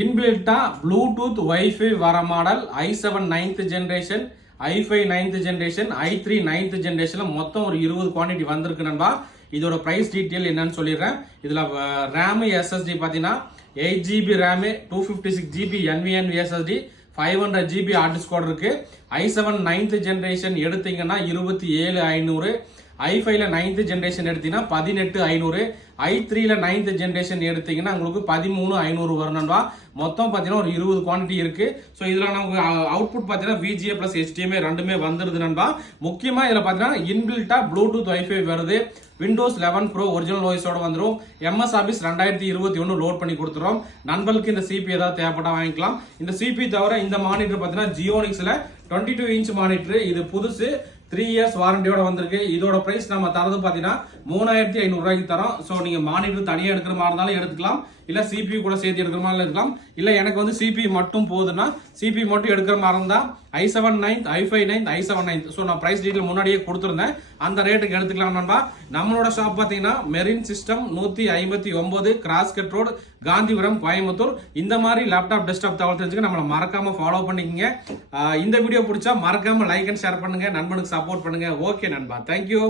இன்பில்ட்டா Bluetooth wifi வர model i7 9th generation, i5 9th generation, i3 9th ஜெனரேஷன்ல மொத்தம் ஒரு 20 quantity வந்திருக்கு நண்பா. இதோட பிரைஸ் டீடைல் என்னன்னு சொல்லிடுறேன். இதுல RAM SSD பாத்தீங்கன்னா 8GB RAM, 256GB NVMe SSD, 500GB hard disk இருக்கு. i7 9th ஜெனரேஷன் எடுத்தீங்கன்னா 27500, i5ல 9th ஜெனரேஷன் எடுத்தீங்கன்னா 18500, i3ல 9th ஜெனரேஷன் எடுத்தீங்கன்னா உங்களுக்கு 13500 வரணும்பா. மொத்தம் பாத்தீங்கன்னா ஒரு 20 குவாண்டிட்டி இருக்கு. சோ இதுல நமக்கு அவுட்புட் பாத்தீங்கன்னா VGA plus HDMI ரெண்டுமே வந்துருது நண்பா. முக்கியமா இதுல பாத்தீங்கன்னா இன்பில்ட்டா ப்ளூடூத் வைஃபை வருது. விண்டோஸ் 11 Pro ஒரிஜினல் ஓஎஸோட வந்துரும். MS Office 2021 லோட் பண்ணி கொடுத்துறோம். நண்பர்களுக்கு இந்த CPU ஏதாவது தேவைப்பட்டா வாங்கிக்கலாம். இந்த CPU தவிர இந்த மானிட்டர் பாத்தீங்கன்னா ஜியோனிக்ஸ்ல 22 இன்ச் மானிட்டர், இது புதுசு, 3 இயர்ஸ் வாரண்டியோட வந்திருக்கு. இதோட பிரைஸ் நம்ம தரது பாத்தீங்கன்னா 3500 ரூபாய்க்கு தரோம். சோ நீங்க மானிட்டர் தனியா எடுக்கிற மாதிரி இருந்தாலும் எடுத்துக்கலாம், இல்ல CPU கூட சேர்த்து எடுக்கிற மாதிரி எடுக்கலாம். இல்ல எனக்கு வந்து CPU மட்டும் போதுன்னா CPU மட்டும் எடுக்கிற மாதிரி இருந்தா i7 9th, i5 9th, i7 9th. So நான் பிரைஸ் டீடைல் முன்னாடியே கொடுத்திருந்தேன், அந்த ரேட்டுக்கு எடுத்துக்கலாம் நண்பா. நம்மளோட ஷாப் பாத்தீங்கன்னா marine system 159 cross cut road, Gandhipuram, Coimbatore. இந்த மாதிரி லேப்டாப் டெஸ்க்டாப் தகவல் தெரிஞ்சுக்க நம்மள மறக்காம ஃபாலோ பண்ணிக்கங்க. இந்த வீடியோ பிடிச்சா மறக்காம லைக் அண்ட் ஷேர் பண்ணுங்க, நண்பனுக்கு சப்போர்ட் பண்ணுங்க. ஓகே நண்பா, தேங்க்யூ.